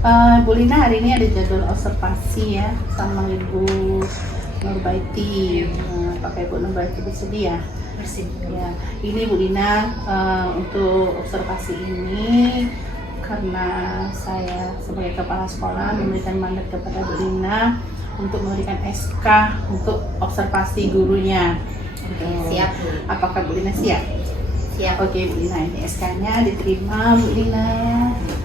Bu Lina hari ini ada jadwal observasi ya sama Ibu Nurbaiti. Apakah Ibu Nurbaiti bersedia? Ya, ini Bu Lina untuk observasi ini karena saya sebagai kepala sekolah memberikan mandat kepada Bu Lina untuk memberikan SK untuk observasi gurunya. Siap, Bu. Apakah Bu Lina siap? Siap. Oke, Bu Lina, ini SK-nya diterima Bu Lina.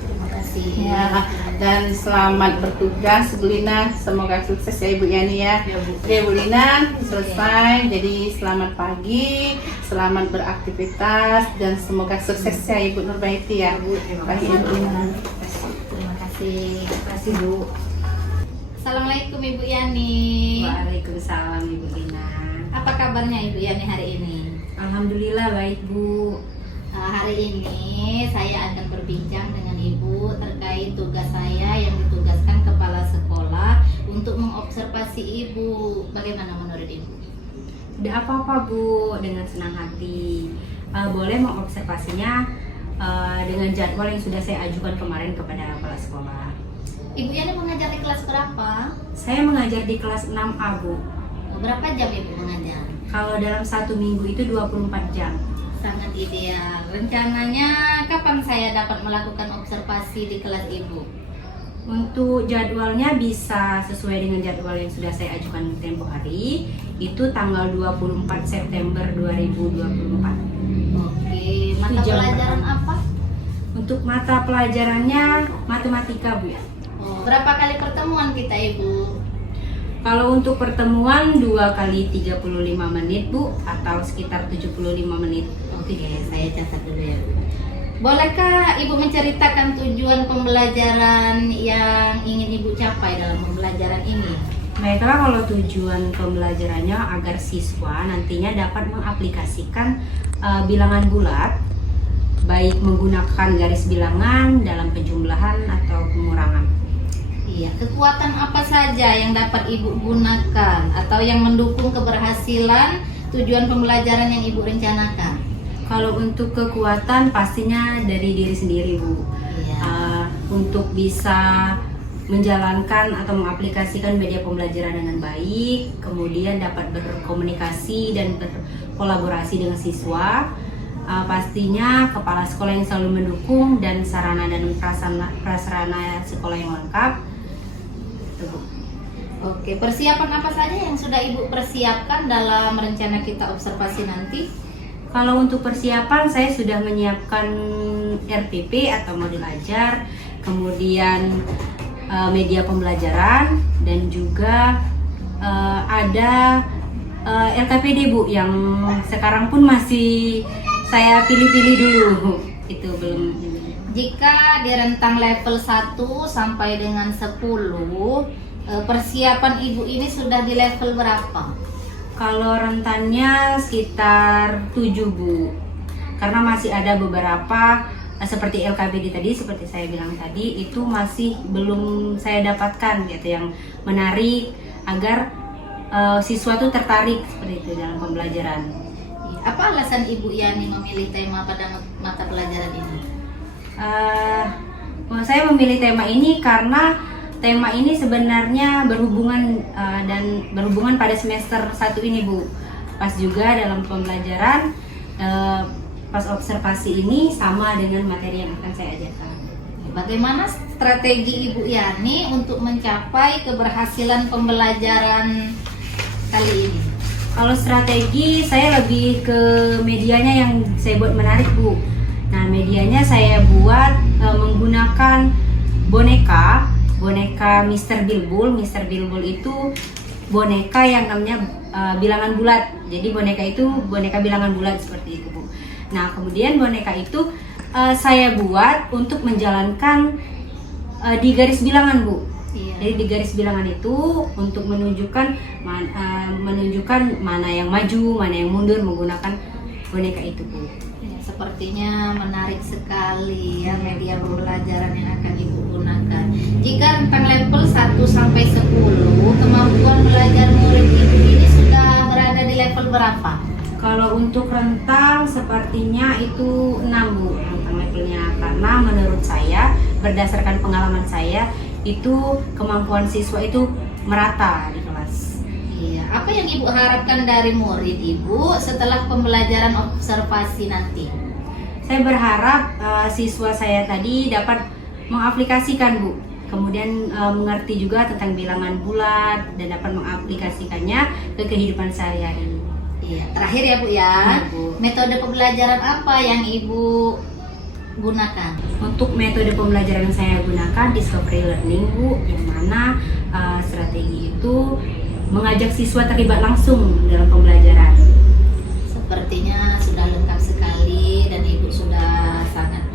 Terima kasih. Ya, dan selamat bertugas Bu Lina. Semoga sukses ya Ibu Yani ya. Ya, Bu. Oke Bu Lina, selesai. Jadi selamat pagi, selamat beraktivitas dan semoga sukses ya Ibu Nurbaiti ya. Bu, terima Bagi kasih. Ibu Lina. Terima kasih, Bu. Assalamualaikum Ibu Yani. Waalaikumsalam Ibu Lina. Apa kabarnya Ibu Yani hari ini? Alhamdulillah baik Bu. Hari ini saya akan berbincang dengan Ibu terkait tugas saya yang ditugaskan kepala sekolah untuk mengobservasi Ibu. Bagaimana menurut Ibu? Tidak apa-apa Bu, dengan senang hati. Boleh mengobservasinya dengan jadwal yang sudah saya ajukan kemarin kepada kepala sekolah. Ibu Yani mengajar di kelas berapa? Saya mengajar di kelas 6A Bu. Berapa jam Ibu mengajar? Kalau dalam satu minggu itu 24 jam. Sangat ideal. Rencananya kapan saya dapat melakukan observasi di kelas Ibu? Untuk jadwalnya bisa sesuai dengan jadwal yang sudah saya ajukan tempo hari. Itu tanggal 24 September 2024. Oke, mata Jam pelajaran berapa? apa? Untuk mata pelajarannya matematika Bu ya. Berapa kali pertemuan kita Ibu? Kalau untuk pertemuan 2 kali 35 menit Bu, atau sekitar 75 menit. Oke, saya catat dulu ya Bu. Bolehkah Ibu menceritakan tujuan pembelajaran yang ingin Ibu capai dalam pembelajaran ini? Baiklah, kalau tujuan pembelajarannya agar siswa nantinya dapat mengaplikasikan bilangan bulat, baik menggunakan garis bilangan dalam penjumlahan atau pengurangan. Iya, kekuatan apa saja yang dapat Ibu gunakan atau yang mendukung keberhasilan tujuan pembelajaran yang Ibu rencanakan? Kalau untuk kekuatan pastinya dari diri sendiri Bu. Iya. Untuk bisa menjalankan atau mengaplikasikan media pembelajaran dengan baik, kemudian dapat berkomunikasi dan berkolaborasi dengan siswa. Pastinya kepala sekolah yang selalu mendukung dan sarana dan prasarana sekolah yang lengkap. Itu, Bu. Oke, persiapan apa saja yang sudah Ibu persiapkan dalam rencana kita observasi nanti? Kalau untuk persiapan saya sudah menyiapkan RPP atau modul ajar, kemudian media pembelajaran dan juga ada LKPD Bu yang sekarang pun masih saya pilih-pilih dulu. Itu belum. Jika di rentang level 1 sampai dengan 10, persiapan Ibu ini sudah di level berapa? Kalau rentannya sekitar 7 Bu. Karena masih ada beberapa seperti LKPD tadi, seperti saya bilang tadi, itu masih belum saya dapatkan gitu yang menarik agar siswa tuh tertarik seperti itu dalam pembelajaran. Apa alasan Ibu Yani memilih tema pada mata pelajaran ini? Saya memilih tema ini karena tema ini sebenarnya berhubungan dan berhubungan pada semester 1 ini Bu. Pas juga dalam pembelajaran pas observasi ini sama dengan materi yang akan saya ajarkan. Bagaimana strategi Ibu Yani untuk mencapai keberhasilan pembelajaran kali ini? Kalau strategi saya lebih ke medianya yang saya buat menarik Bu. Nah, medianya saya buat menggunakan boneka Mr. Bilbul. Mr. Bilbul itu boneka yang namanya bilangan bulat. Jadi boneka itu boneka bilangan bulat seperti itu Bu. Nah, kemudian boneka itu saya buat untuk menjalankan di garis bilangan Bu. Iya. Jadi di garis bilangan itu untuk menunjukkan mana yang maju, mana yang mundur menggunakan boneka itu Bu. Ya, sepertinya menarik sekali ya media pembelajaran yang akan Ibu gunakan. Jika rentang level 1 sampai 10, kemampuan belajar murid Ibu ini sudah berada di level berapa? Kalau untuk rentang sepertinya itu 6 Bu, rentang levelnya, karena menurut saya berdasarkan pengalaman saya itu kemampuan siswa itu merata di kelas. Iya, apa yang Ibu harapkan dari murid Ibu setelah pembelajaran observasi nanti? Saya berharap siswa saya tadi dapat mengaplikasikan, Bu. Kemudian mengerti juga tentang bilangan bulat dan dapat mengaplikasikannya ke kehidupan sehari-hari. Iya, terakhir ya Bu ya. Iya, Bu. Metode pembelajaran apa yang Ibu gunakan? Untuk metode pembelajaran yang saya gunakan discovery learning, Bu, yang mana strategi itu mengajak siswa terlibat langsung dalam pembelajaran. Sepertinya sudah lengkap sekali dan Ibu sudah sangat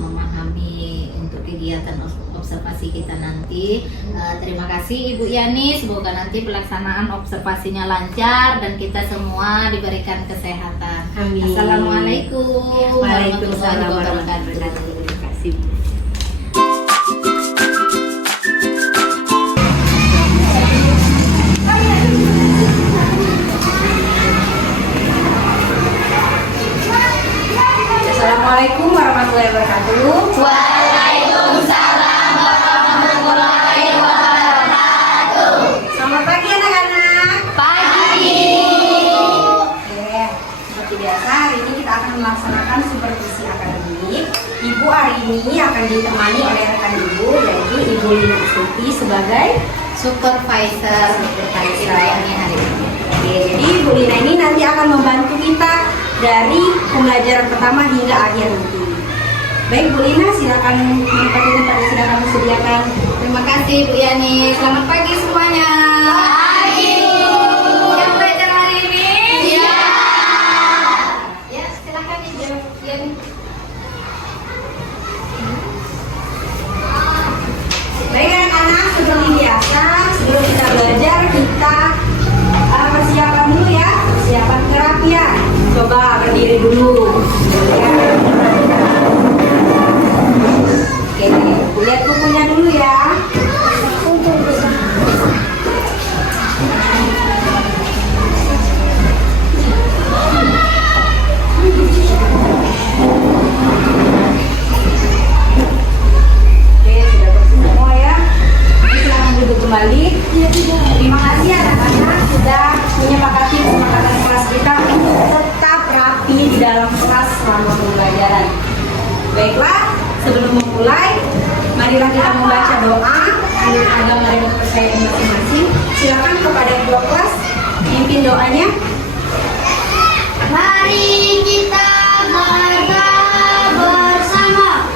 memahami untuk kegiatan observasi kita nanti. Terima kasih Ibu Yani, semoga nanti pelaksanaan observasinya lancar dan kita semua diberikan kesehatan. Amin. Assalamualaikum Waalaikumsalam warahmatullahi wabarakatuh. Terima kasih, Bu. Assalamualaikum warahmatullahi wabarakatuh. Waalaikumsalam warahmatullahi wabarakatuh. Selamat pagi anak-anak. Pagi. Oke, seperti biasa hari ini kita akan melaksanakan supervisi akademik. Ibu hari ini akan ditemani oleh rekan ibu, yaitu Ibu Lina Astuti sebagai Supervisor Yani hari ini. Oke, jadi Ibu Lina ini nanti akan membantu kita dari pembelajaran pertama hingga akhir nanti. Baik Bu Lina, silakan menempati tempat yang sudah kami sediakan. Terima kasih Bu Yani. Selamat pagi semuanya. Pagi. Siap belajar hari ini? Iya. Ya, silakan Ibu Yani. Baik anak-anak, seperti biasa sebelum kita belajar kita persiapan dulu ya, persiapan kerapian. Coba berdiri dulu. Ya. Oke, lihat bukunya dulu ya. Oke, sudah bersih semua ya. Silakan duduk kembali. Terima kasih anak-anak sudah menyepakati kesepakatan kelas kita untuk tetap rapi di dalam kelas selama pembelajaran. Baiklah, sebelum memulai, marilah kita membaca doa menurut agama dan kepercayaan masing-masing. Silakan kepada ketua kelas pimpin doanya. Mari kita berdoa bersama.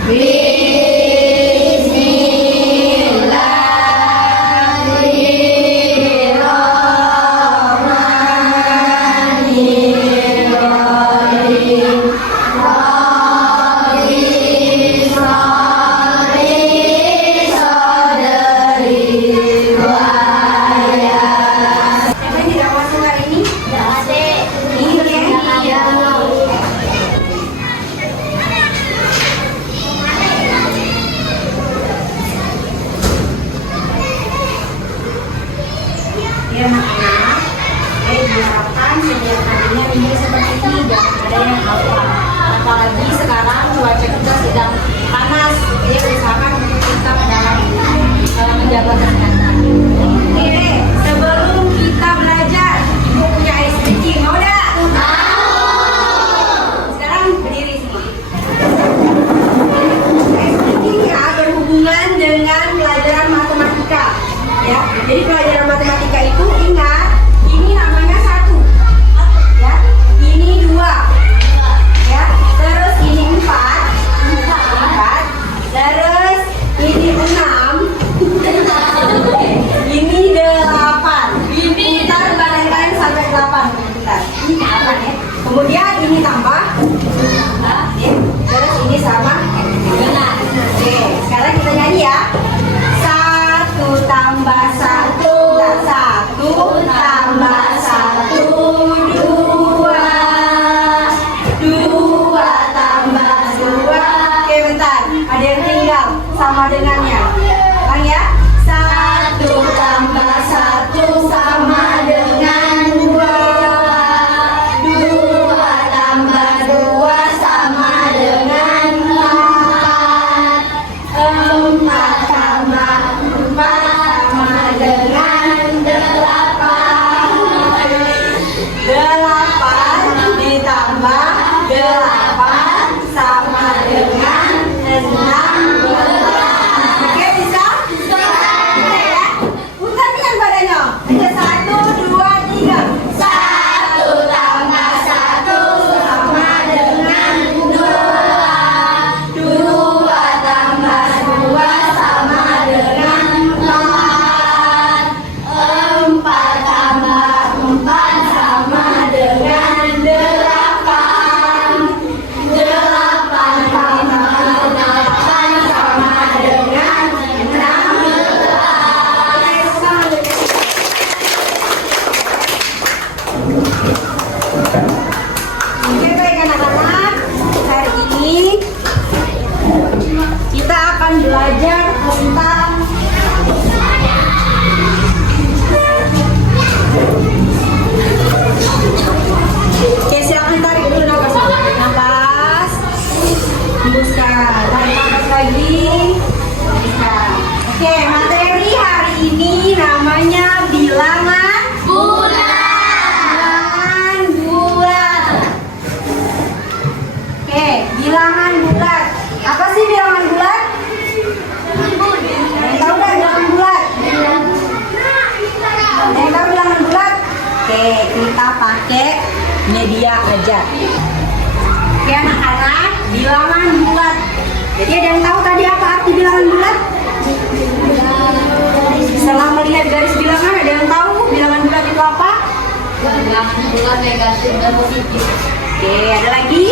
Siapa yang tidak masuk hari ini? Ini ya. Ya anak-anak, baik diharapkan setiap harinya ini seperti ini jangan ada yang hafal. Apalagi sekarang cuaca kita sedang panas, jadi usahakan untuk kita dalam menjaga kesehatan. Oke, sebelum kita belajar, ibu punya ice cream, mau dah? Sekarang berdiri semua. Ice cream ya berhubungan dengan pelajaran matematika. Ya, jadi pelajaran matematika itu ingat, ini namanya 1, ya, ini 2, ya, terus ini 4, terus ini 6, ini kita pakai media aja. Oke anak-anak, bilangan bulat. Jadi ada yang tahu tadi apa arti bilangan bulat? Setelah melihat garis bilangan, ada yang tahu bilangan bulat itu apa? Bilangan bulat negatif dan positif. Oke, ada lagi?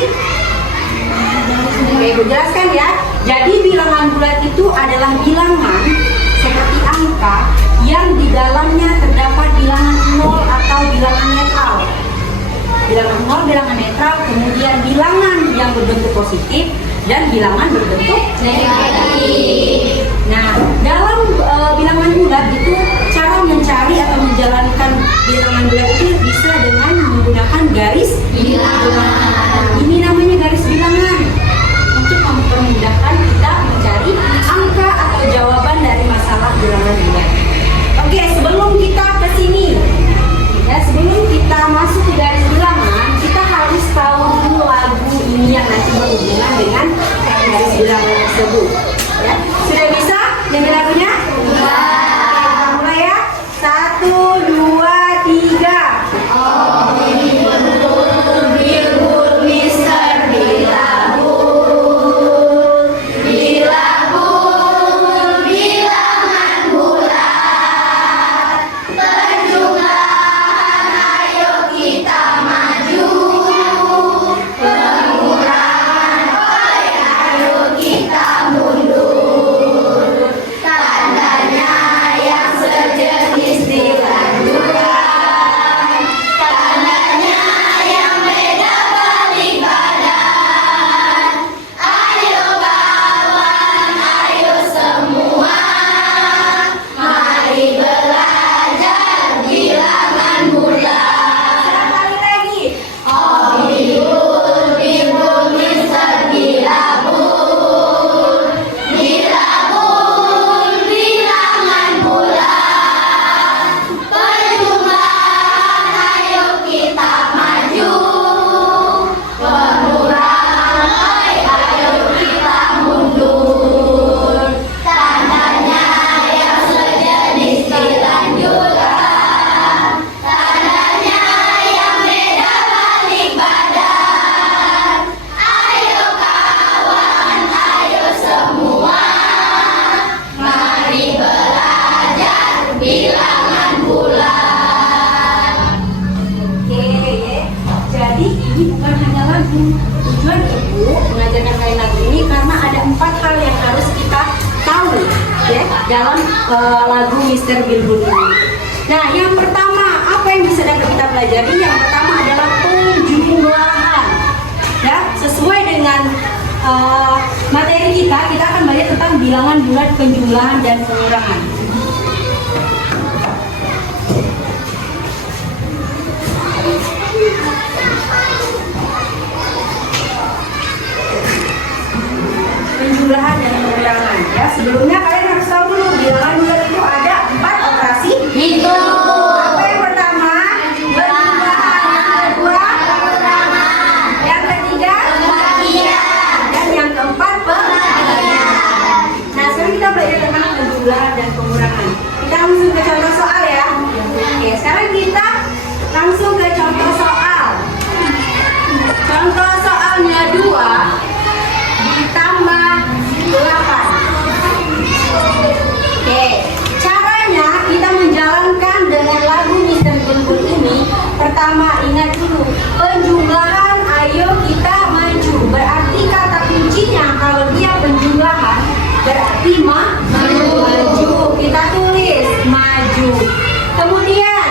Oke, gue jelaskan ya. Jadi bilangan bulat itu adalah bilangan seperti angka yang di dalamnya terdapat bilangan 0 atau bilangan netral. Bilangan 0, bilangan netral, kemudian bilangan yang berbentuk positif dan bilangan berbentuk Negatif. Nah, dalam bilangan bulat itu cara mencari atau menjalankan bilangan bulat itu bisa dengan menggunakan garis bilangan. Ini namanya garis bilangan untuk mempermudahkan kita mencari angka atau jawaban dari masalah bilangan bulat. Oke, sebelum kita ke sini, ya sebelum kita masuk ke garis bilangan, kita harus tahu dulu lagu ini yang nanti berhubungan dengan garis bilangan tersebut. Ya, sudah bisa dengar lagunya? Oke, kita mulai ya. 1, 2, 3. Tujuan ibu mengajarkan kalian lagu ini karena ada 4 hal yang harus kita tahu ya dalam lagu Mr. Bilbul ini. Nah, yang pertama apa yang bisa dapat kita pelajari? Yang pertama adalah penjumlahan. Ya, sesuai dengan materi kita akan belajar tentang bilangan bulat, penjumlahan dan pengurangan. Penjumlahan dan pengurangan. Ya, sebelumnya kalian harus tahu dulu bilangan bulat itu ada 4 operasi hitung. Apa yang pertama? Penjumlahan. Yang kedua? Pengurangan. Yang ketiga? Pembagian. Dan yang keempat? Pembagian. Nah, sekarang kita belajar tentang penjumlahan dan pengurangan. Kita langsung ke contoh soal ya. Oke, sekarang kita langsung ke contoh soal. Contoh soalnya 2 ditambah 8. Oke, caranya kita menjalankan dengan lagu Mr. Bilbul ini. Pertama, ingat dulu penjumlahan, ayo kita maju. Berarti kata kuncinya kalau dia penjumlahan berarti maju. Kita tulis maju. Kemudian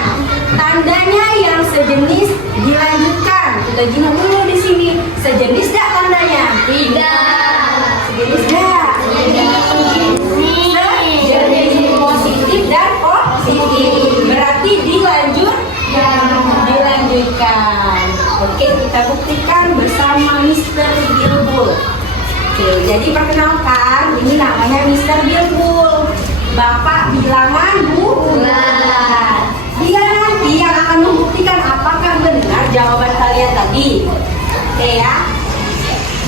tandanya yang sejenis dilanjutkan. Kita jina dulu di sini. Sejenis gak tandanya? Tidak. Sejenis gak? Sejenis positif dan positif. Berarti dilanjutkan. Oke, kita buktikan bersama Mr. Bilbul. Oke, jadi perkenalkan, ini namanya Mr. Bilbul, Bapak bilangan bulat. Dia nanti yang akan membuktikan apakah benar jawaban kalian tadi. Oke ya.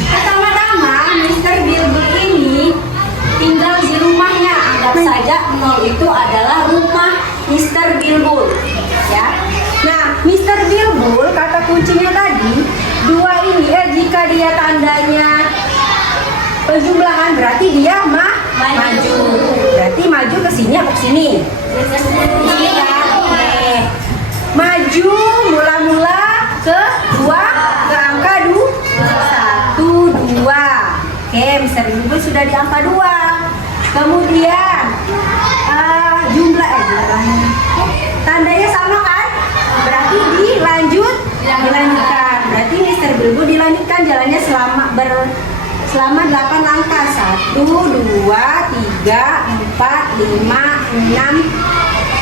Pertama-tama Mr. Bilbul ini tinggal di rumahnya. Anggap saja 0 itu adalah rumah Mr. Bilbul. Ya. Nah, kuncinya tadi, dua ini jika dia tandanya penjumlahan berarti dia maju. Berarti maju ke sini apa ke sini? Ini kan? Oke. Maju mula-mula ke 2 ke angka 1, 2. Oke, Mister Bilbul sudah di angka 2. Kemudian jumlahnya tandanya sama kan? Berarti dilanjutkan. Berarti Mister Bilbul dilanjutkan jalannya selama 8 langkah. 1, 2, 3, 4, 5, 6,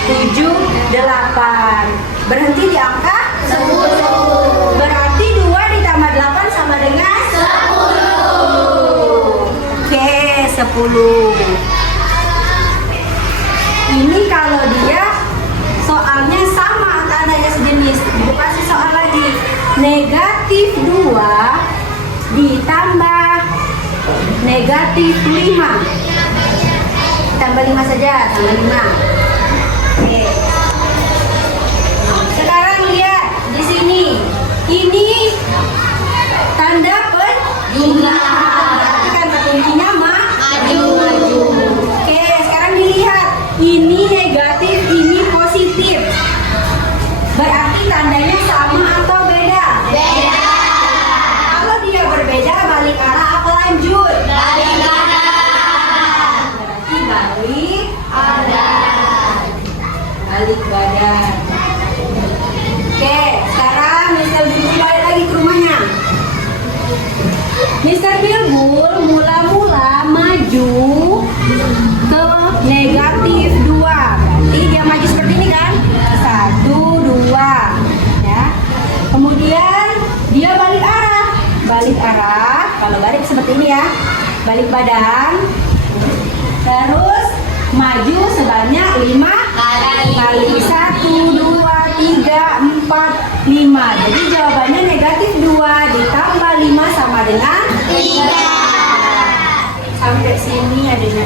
7, 8. Berhenti di angka 10. Berarti 2 ditambah 8 sama dengan 10. Oke, 10. Ini kalau dia soalnya sama, tandanya sejenis. Ibu kasih soal lagi. Negatif 2 ditambah negatif 5. Tambah 5 saja, tambah 5. Oke. Sekarang lihat di sini. Ini tanda penjumlahan. Berarti kata kuncinya maju. Oke, sekarang dilihat. Ini negatif, ini positif. Berarti tandanya sama atau beda? Beda. Kalau dia berbeda, balik arah apa lanjut? Balik arah. Berarti balik badan. Balik badan. Oke, sekarang Mister Bilbul balik lagi ke rumahnya. Mister Bilbul mula-mula maju ke negatif 2. Berarti dia maju seperti ini kan? 1, 2. Ya. Kemudian dia balik arah. Balik arah, kalau balik seperti ini ya. Balik badan. Terus maju sebanyak 5 kali. 1, 2, 3, 4, 5. Jadi jawabannya negatif 2 ditambah 5 sama dengan 3. Sampai sini adanya.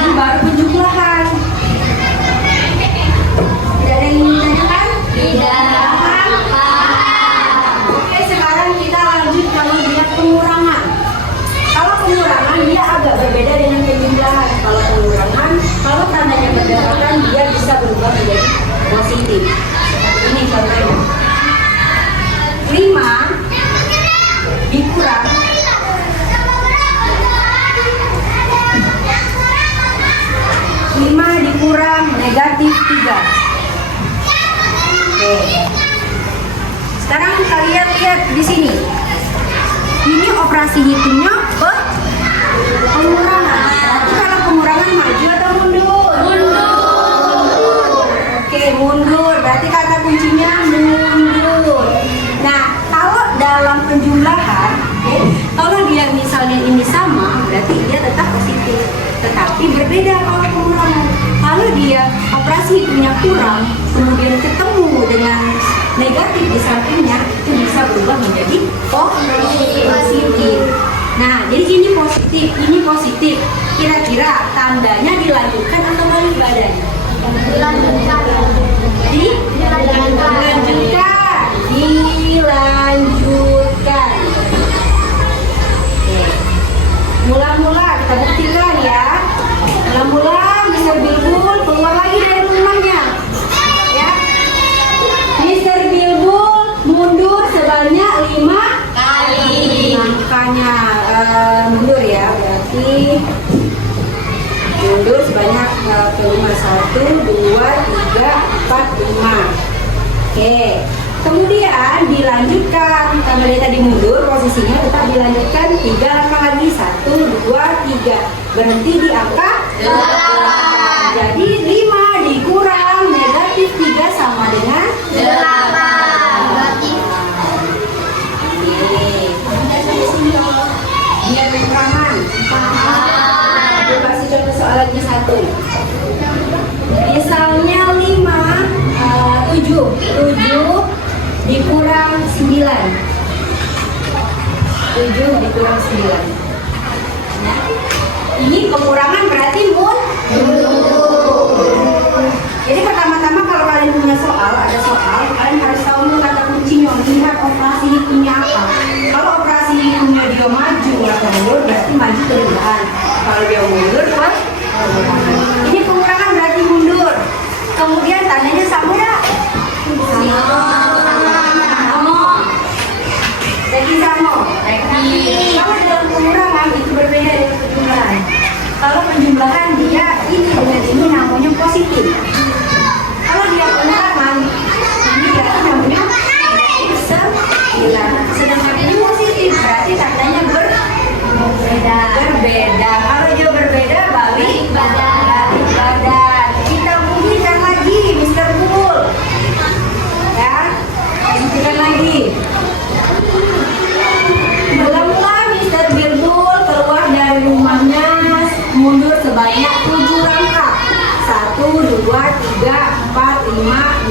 Ini baru penjumlahan. Tidak ada yang ingin ditanyakan? Tidak. Oke, sekarang kita lanjut kalau dia pengurangan. Kalau pengurangan dia agak berbeda dengan penjumlahan. Kalau pengurangan, kalau tandanya berdekatan dia bisa berubah menjadi positif. Ini contohnya. 5 dikurang 5 dikurang negatif 3. Oke. Sekarang kalian lihat di sini. Ini operasi hitungnya pengurangan. Berarti kalau pengurangan maju atau mundur? Mundur. Oke, mundur. Berarti kata kuncinya mundur. Nah, kalau dalam penjumlahan, kalau dia misalnya ini sama, berarti dia tetap positif. Tetapi berbeda kalau pengurangan. Kalau dia operasi hitungnya kurang, kemudian ketemu dengan negatif di sampingnya, itu bisa berubah menjadi positif. Nah, jadi ini positif. Kira-kira tandanya dilanjutkan atau balik badan? Dilanjutkan. Dilanjutkan. Oke. Mula-mula kita buktikan ya. Mula-mula Mister Bilbul keluar lagi dari rumahnya. Ya. Mister Bilbul mundur sebanyak 5 kali. Angkanya mundur ya, berarti mundur sebanyak kelima. 1, 2, 3, 4, 5. Oke. Kemudian dilanjutkan, karena dia tadi mundur, posisinya tetap dilanjutkan 3 langkah lagi. 1, 2, 3. Berhenti di angka 8. Jadi 5 dikurang negatif 3 sama dengan 8. Ini ada pengurangan. Aku kasih contoh soal lagi 1. Misalnya 7 dikurang 9. 7 dikurang 9. Nah, ini pengurangan berarti mundur. Jadi pertama-tama kalau kalian punya soal, ada soal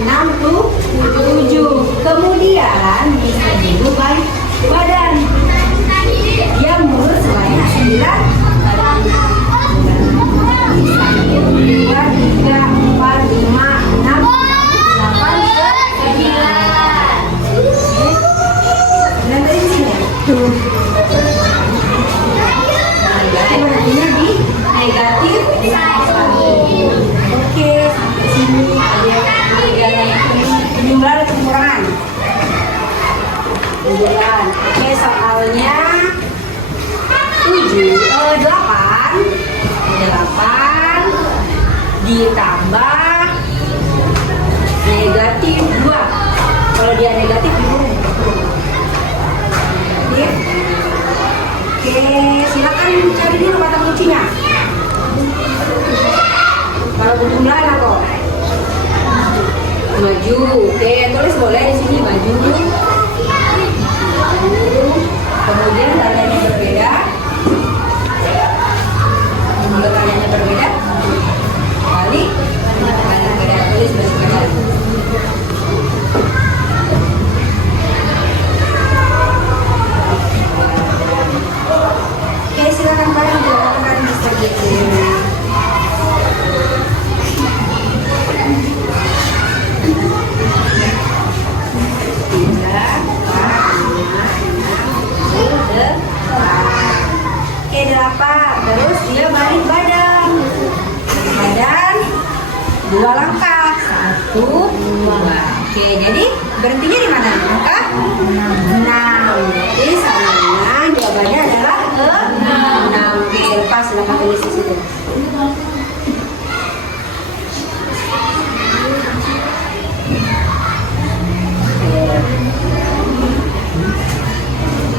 67. Kemudian Mister Ibu balik badan. Dia mundur sebanyak 9. 2, 3, 4, 5, 6, 8, 9. Dan dari sini tuh. Berartinya di negatif 1. Oke, sampai sini jumlah ada pengurangan. Oke, soalnya 8 ditambah negatif 2. Kalau dia negatif dikurung. Oke, silakan cari dulu kata kuncinya. Kalau berjumlah apa? Maju. Oke, tulis boleh di sini maju. Kemudian tandanya berbeda. Kalau tandanya berbeda, balik. Tandanya berbeda, tulis berbeda. Oke, silakan kalian melakukan bisa gitu. Oke, 8. Terus dia balik badan. 2 langkah. 1, 2. Oke, jadi berhentinya di mana? Angka 6. Jadi samanya jawabannya adalah 6. Oke, lepas silakan tulis di situ.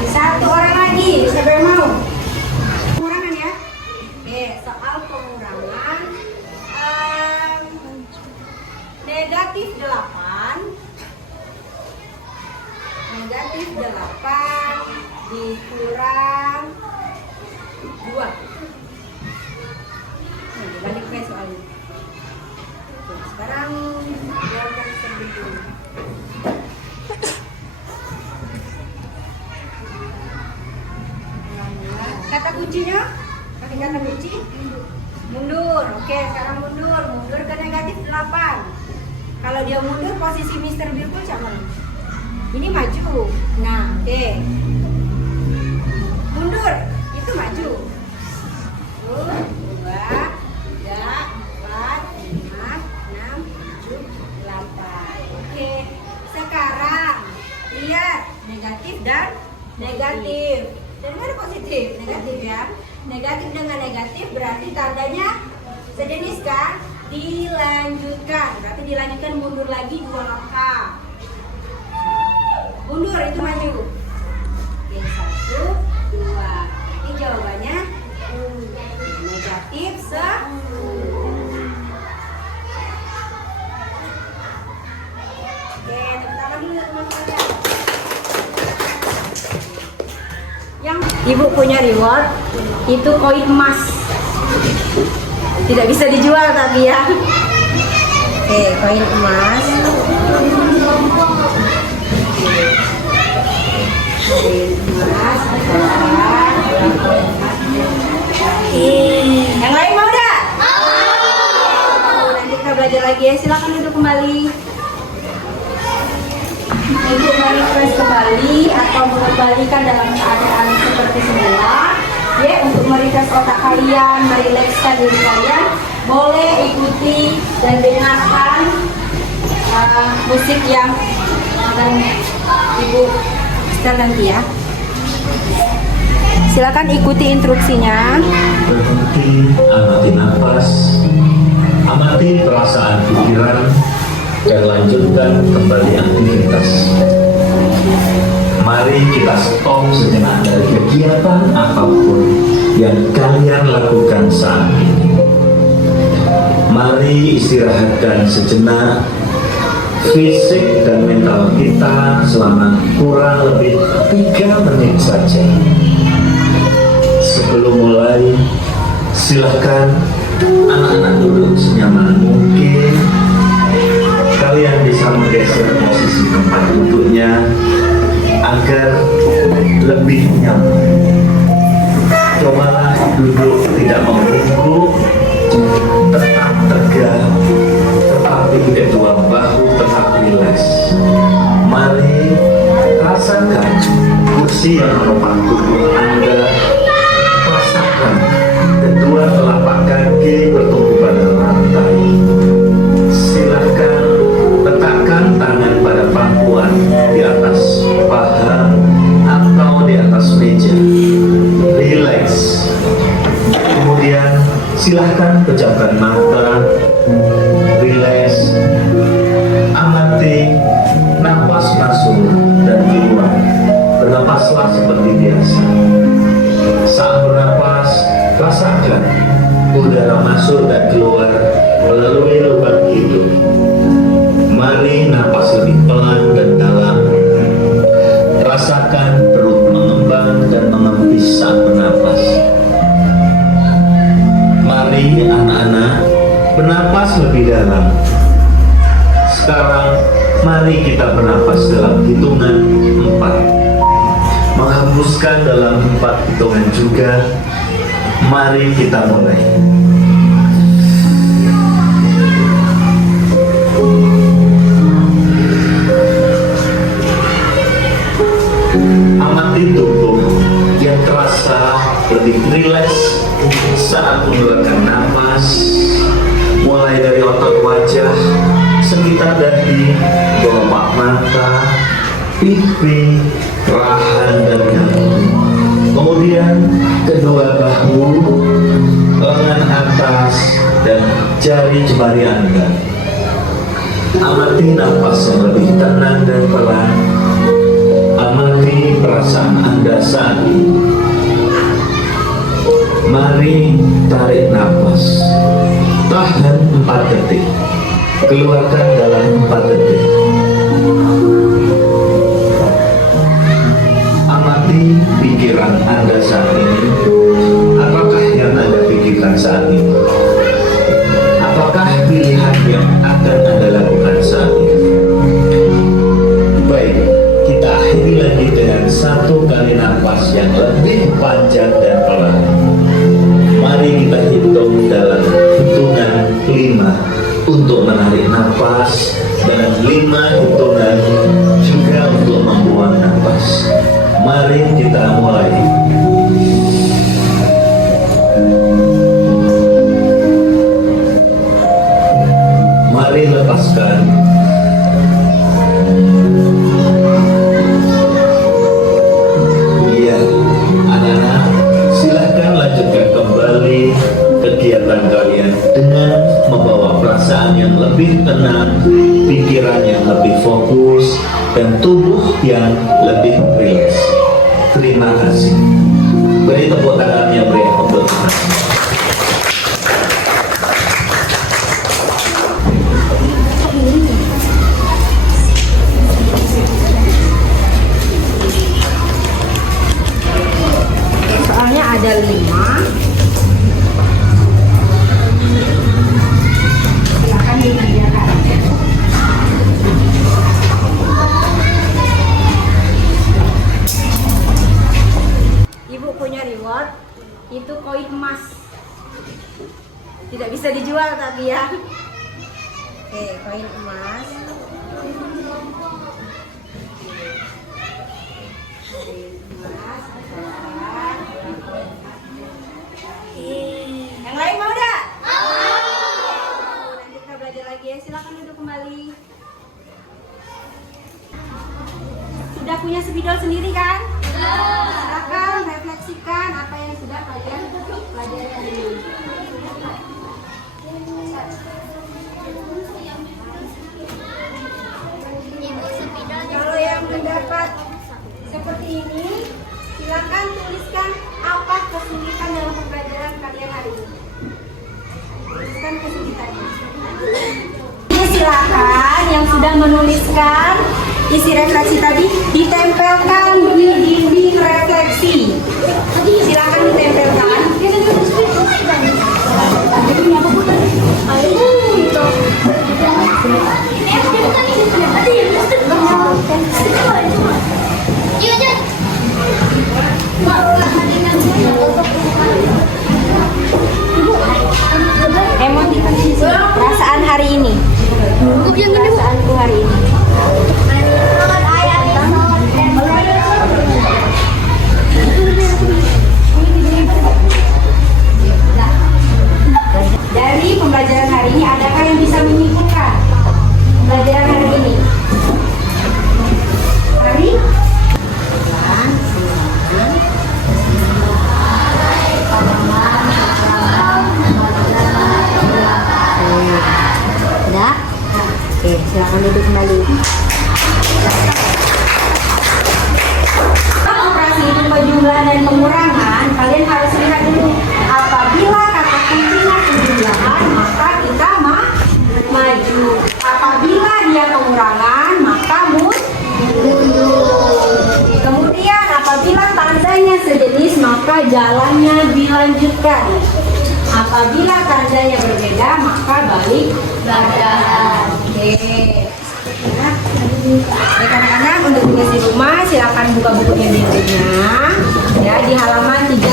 Satu orang lagi, siapa yang mau? Pengurangan ya. Oke, soal pengurangan negatif 8 dikurang 2. Balik ke soalnya. Oke, sekarang jawabkan sebelum. Kata kuncinya, pakai kata kunci mundur. Oke, sekarang mundur ke negatif 8. Kalau dia mundur, posisi Mister Birkul sama. Ini maju. Nah, oke. Mundur, itu maju. 1, 2, 3, 4, 5, 6, 7, 8. Oke, sekarang lihat negatif dan negatif. Dan mana positif? Negatif ya. Negatif dengan negatif berarti tandanya sejenis kan? Dilanjutkan. Berarti dilanjutkan mundur lagi 2 langkah. Mundur itu maju. Oke, 1, 2. Ini jawabannya negatif 10. Oke, tepuk tangan dulu teman-teman. Yang Ibu punya reward itu koin emas. Tidak bisa dijual tapi ya. Oke, koin emas. Koin emas. Yang lain mau dah? Nanti kita belajar lagi ya. Silakan duduk kembali. Ibu merequest kembali atau mengembalikan dalam keadaan seperti semula. Ya, untuk merequest otak kalian, merilekskan diri kalian, boleh ikuti dan dengarkan musik yang akan Ibu setel nanti ya. Silakan ikuti instruksinya. Berhenti, amati nafas, amati perasaan pikiran, dan lanjutkan kembali aktivitas. Mari kita stop sejenak dari kegiatan apapun yang kalian lakukan saat ini. Mari istirahatkan sejenak fisik dan mental kita selama kurang lebih 3 menit saja. Sebelum mulai, silakan anak-anak duduk senyaman mungkin. Kalian bisa bergeser posisi tempat duduknya agar lebih nyaman. Cobalah duduk tidak membungkuk, tetap tegak, tetapi kedua bahu tetap rileks. Mari rasakan kursi yang menopang tubuh Anda. Rasakan kedua telapak kaki bertumpu pada lantai. Silakan letakkan tangan pada pangkuan di atas paha atau di atas meja. Relax. Kemudian silahkan pejamkan mata. Relax. Amati napas masuk dan keluar. Bernapaslah seperti biasa. Saat bernapas, rasakan udara masuk dan keluar melalui lubang hidung. Mari napas lebih pelan dan dalam. Rasakan perut mengembang dan mengempis saat bernapas. Mari anak-anak bernapas lebih dalam. Sekarang mari kita bernapas dalam hitungan 4. Menghembuskan dalam 4 hitungan juga. Mari kita mulai. Amati tubuh yang terasa lebih rileks saat mengeluarkan napas, mulai dari otot wajah, sekitar dahi, kelopak mata, pipi, rahan dan dagu. Kemudian kedua bahu, lengan atas, dan jari jemari Anda. Amati napas yang lebih tenang dan pelan. Amati perasaan Anda saat ini. Mari tarik napas. Tahan 4 detik. Keluarkan dalam 4 detik. Amati pikiran Anda saat ini. Apakah yang Anda pikirkan saat ini? Apakah pilihan yang akan Anda lakukan saat ini? Baik, kita akhiri lagi dengan 1 kali nafas yang lebih panjang dan pelan. Mari kita hitung dalam hitungan 5 untuk menarik nafas dan 5 hitungan juga untuk membuang nafas. Mari kita mulai. Mari lepaskan. Iya, anak-anak, silahkan lanjutkan kembali kegiatan kalian dengan membawa perasaan yang lebih tenang, pikiran yang lebih fokus, dan tubuh yang lebih rileks. Terima kasih. Beri tepuk tangan yang meriah untuk kita. Soalnya ada 5. Silakan dikerjakan. Ibu punya reward, itu koin emas. Tidak bisa dijual tapi ya. Oke, koin emas. Yang lain mau dah? Nanti kita belajar lagi ya. Silakan duduk kembali. Sudah punya spidol sendiri kan? Silakan refleksikan apa yang sudah kalian pelajari. Kalau yang mendapat seperti ini, silakan tuliskan apa kesulitan dalam pembelajaran kalian hari ini. Tuliskan kesulitannya. Ini silakan yang sudah menuliskan isi refleksi tadi ditempelkan di dinding refleksi. Silakan ditempelkan. perasaanku hari ini. Dari pembelajaran hari ini, adakah yang bisa menyimpulkan pembelajaran hari ini? Hari Udah? Oke, silakan duduk kembali. operasi hitung penjumlahan dan pengurangan, kalian harus lihat dulu. Apabila kata kuncinya penjumlahan, maka kita maju. Apabila dia pengurangan, maka mundur. Kemudian apabila tandanya sejenis, maka jalannya dilanjutkan. Apabila tandanya berbeda, maka balik badan. Oke. Nah, anak-anak untuk tugas di rumah silakan buka bukunya berikutnya ya di halaman 37.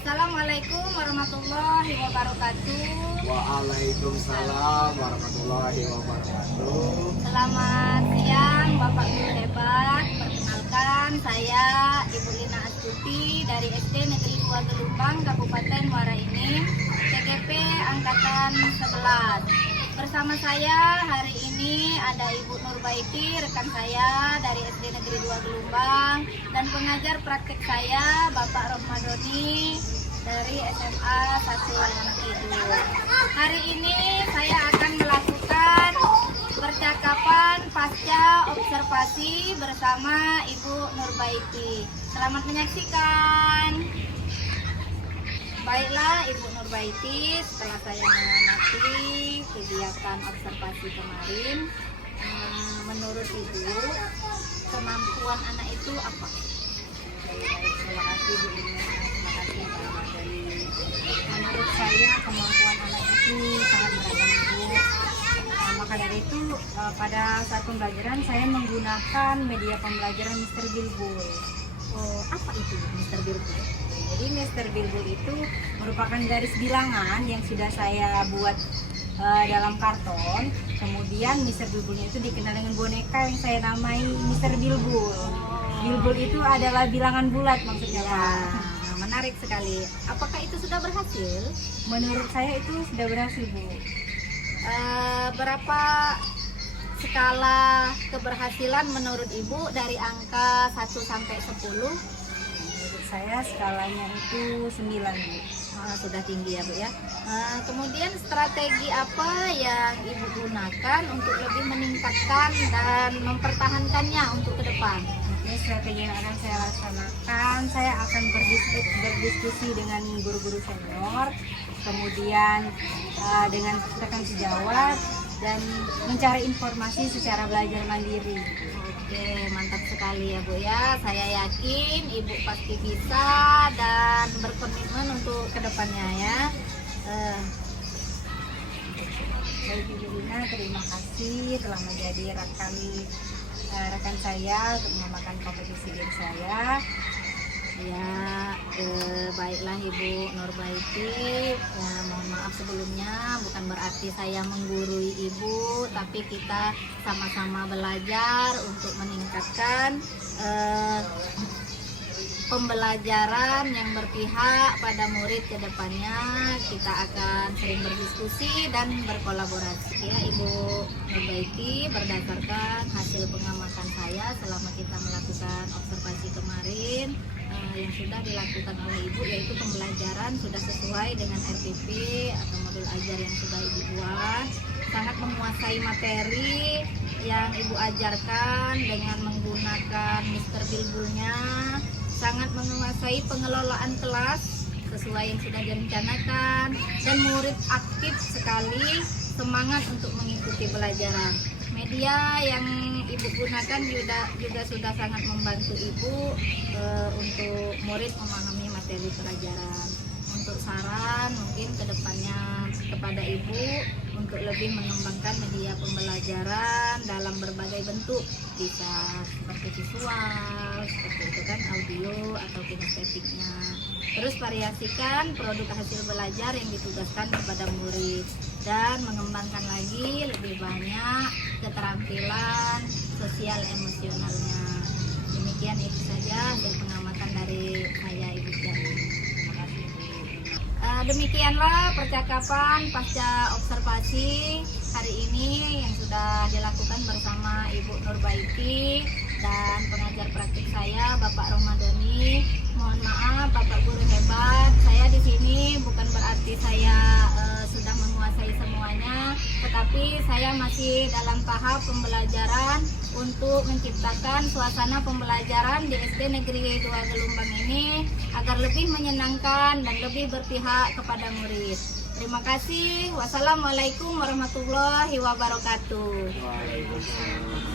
Assalamualaikum warahmatullahi wabarakatuh. Waalaikumsalam warahmatullahi wabarakatuh. Selamat siang Bapak Guru hebat. Perkenalkan saya Ibu Lina Astuti dari SD Negeri 2 Gelumbang, Kabupaten Muara Enim, TKP Angkatan 11. Bersama saya hari ini ada Ibu Nurbaiti, rekan saya dari SD Negeri 2 Gelumbang, dan pengajar praktek saya Bapak Rohmadoni dari SMA 1 Kidul. Hari ini saya akan melakukan percakapan pasca observasi bersama Ibu Nurbaiti. Selamat menyaksikan. Baiklah Ibu Nurbaiti, setelah saya mengamati kegiatan observasi kemarin, menurut Ibu, kemampuan anak itu apa? Baik, terima kasih Bu Lina. Terima kasih Pak Ramadhani. Menurut saya kemampuan anak itu sangat beragam Bu. Maka dari itu pada saat pembelajaran saya menggunakan media pembelajaran Mr. Bilbul. Oh, apa itu Mr. Bilbul? Jadi Mr. Bilbul itu merupakan garis bilangan yang sudah saya buat dalam karton. Kemudian Mr. Bilbulnya itu dikenal dengan boneka yang saya namai Mr. Bilbul. Bilbul itu adalah bilangan bulat maksudnya Pak. Menarik sekali. Apakah itu sudah berhasil? Menurut saya itu sudah berhasil Bu. Berapa skala keberhasilan menurut Ibu dari angka 1 sampai 10? Menurut saya skalanya itu 9 Bu. Sudah tinggi ya Bu ya. Kemudian strategi apa yang Ibu gunakan untuk lebih meningkatkan dan mempertahankannya untuk ke depan? Oke, strategi yang akan saya laksanakan, saya akan berdiskusi dengan guru-guru senior, kemudian dengan rekan sejawat, dan mencari informasi secara belajar mandiri. Oke, mantap sekali ya Bu ya. Saya yakin Ibu pasti bisa dan berkomitmen untuk kedepannya ya. Baik Ibu Lina, terima kasih telah menjadi rekan saya untuk menambahkan kompetisi diri saya. Ya, baiklah Ibu Nurbaiti. Ya, mohon maaf sebelumnya, bukan berarti saya menggurui Ibu, tapi kita sama-sama belajar untuk meningkatkan pembelajaran yang berpihak pada murid ke depannya. Kita akan sering berdiskusi dan berkolaborasi ya Ibu Nurbaiti, berdasarkan hasil pengamatan saya selama kita melakukan observasi kemarin. Yang sudah dilakukan oleh Ibu, yaitu pembelajaran sudah sesuai dengan RPP atau modul ajar yang sudah Ibu buat, sangat menguasai materi yang Ibu ajarkan dengan menggunakan Mr. Bilbulnya, sangat menguasai pengelolaan kelas sesuai yang sudah direncanakan, dan murid aktif sekali, semangat untuk mengikuti pelajaran. Media yang Ibu gunakan juga sudah sangat membantu Ibu untuk murid memahami materi pelajaran. Untuk saran mungkin kedepannya kepada Ibu untuk lebih mengembangkan media pembelajaran dalam berbagai bentuk, bisa seperti visual, seperti itu kan, audio atau kinestetiknya. Terus variasikan produk hasil belajar yang ditugaskan kepada murid dan mengembangkan lagi lebih banyak keterampilan sosial emosionalnya. Demikian itu saja hasil pengamatan dari saya, Ibu Jani. Terima kasih, Bu. Demikianlah percakapan pasca observasi hari ini yang sudah dilakukan bersama Ibu Nurbaiti dan pengajar praktik saya Bapak Romadoni. Mohon maaf Bapak Guru hebat, saya di sini bukan berarti saya sudah menguasai semuanya, tetapi saya masih dalam tahap pembelajaran untuk menciptakan suasana pembelajaran di SD Negeri 2 Gelumbang ini agar lebih menyenangkan dan lebih berpihak kepada murid. Terima kasih. Wassalamualaikum warahmatullahi wabarakatuh. Waalaikumsalam.